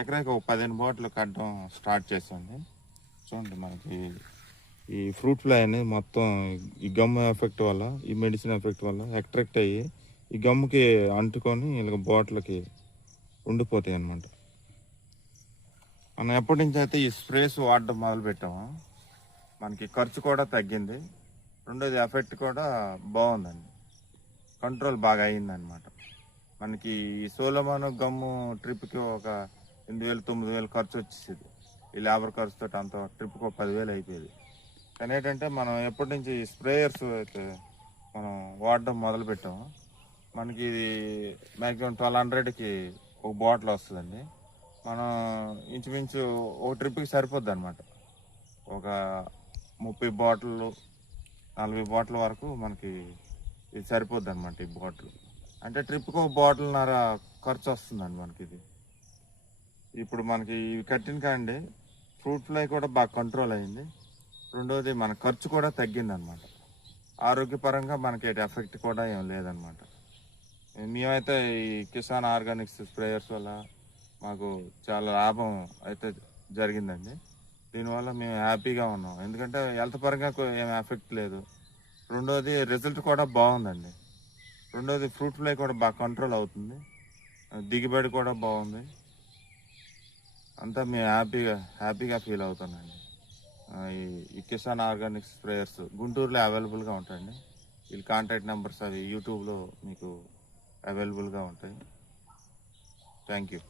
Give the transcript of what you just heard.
ఎకరాకి ఒక 15 బాటిల్ కట్టడం స్టార్ట్ చేసాండి. చూడండి మనకి ఈ ఫ్రూట్ ఫ్లై అనేది మొత్తం ఈ గమ్ ఎఫెక్ట్ వల్ల, ఈ మెడిసిన్ ఎఫెక్ట్ వల్ల అట్రాక్ట్ అయ్యి ఈ గమ్కి అంటుకొని ఇలా బాటిల్కి ఉండిపోతాయి అన్నమాట. మనం ఎప్పటి నుంచి అయితే ఈ స్ప్రేస్ వాడడం మొదలు పెట్టామో మనకి ఖర్చు కూడా తగ్గింది. రెండోది ఎఫెక్ట్ కూడా బాగుందండి, కంట్రోల్ బాగా అయిందనమాట. మనకి ఈ సోలమాను గమ్ము ట్రిప్కి ఒక 8,000 9,000 ఖర్చు వచ్చేది. ఈ లేబర్ ఖర్చుతో అంత ట్రిప్కి ఒక 10,000 అయిపోయేది. కానీ ఏంటంటే మనం ఎప్పటి నుంచి స్ప్రేయర్స్ అయితే మనం వాడడం మొదలు పెట్టాము, మనకి ఇది మ్యాక్సిమం 1,200కి ఒక బాటిల్ వస్తుందండి. మనం ఇంచుమించు ఒక ట్రిప్కి సరిపోద్ది అనమాట. ఒక 30 బాటిళ్ళు 40 బాటిల్ వరకు మనకి ఇది సరిపోద్ది అనమాట. ఈ బాటిల్ అంటే ట్రిప్కి ఒక బాటిల్న్నర ఖర్చు వస్తుందండి మనకి ఇది. ఇప్పుడు మనకి ఇవి కట్టిన కాండి ఫ్రూట్ ఫ్లై కూడా బాగా కంట్రోల్ అయింది. రెండోది మన ఖర్చు కూడా తగ్గింది అనమాట. ఆరోగ్యపరంగా మనకి ఎఫెక్ట్ కూడా ఏం లేదనమాట. మేమైతే ఈ కిసాన్ ఆర్గానిక్స్ స్ప్రేయర్స్ వల్ల మాకు చాలా లాభం అయితే జరిగిందండి. దీనివల్ల మేము హ్యాపీగా ఉన్నాం, ఎందుకంటే హెల్త్ పరంగా ఏం ఎఫెక్ట్ లేదు. రెండోది రిజల్ట్ కూడా బాగుందండి. రెండోది ఫ్రూట్ ఫ్లై కూడా బాగా కంట్రోల్ అవుతుంది, దిగుబడి కూడా బాగుంది. అంతా మేము హ్యాపీగా ఫీల్ అవుతానండి. ఈ కిసాన్ ఆర్గానిక్ స్ప్రేయర్స్ గుంటూరులో అవైలబుల్గా ఉంటాయండి. వీళ్ళ కాంటాక్ట్ నెంబర్స్ అవి యూట్యూబ్లో మీకు అవైలబుల్గా ఉంటాయి. Thank you.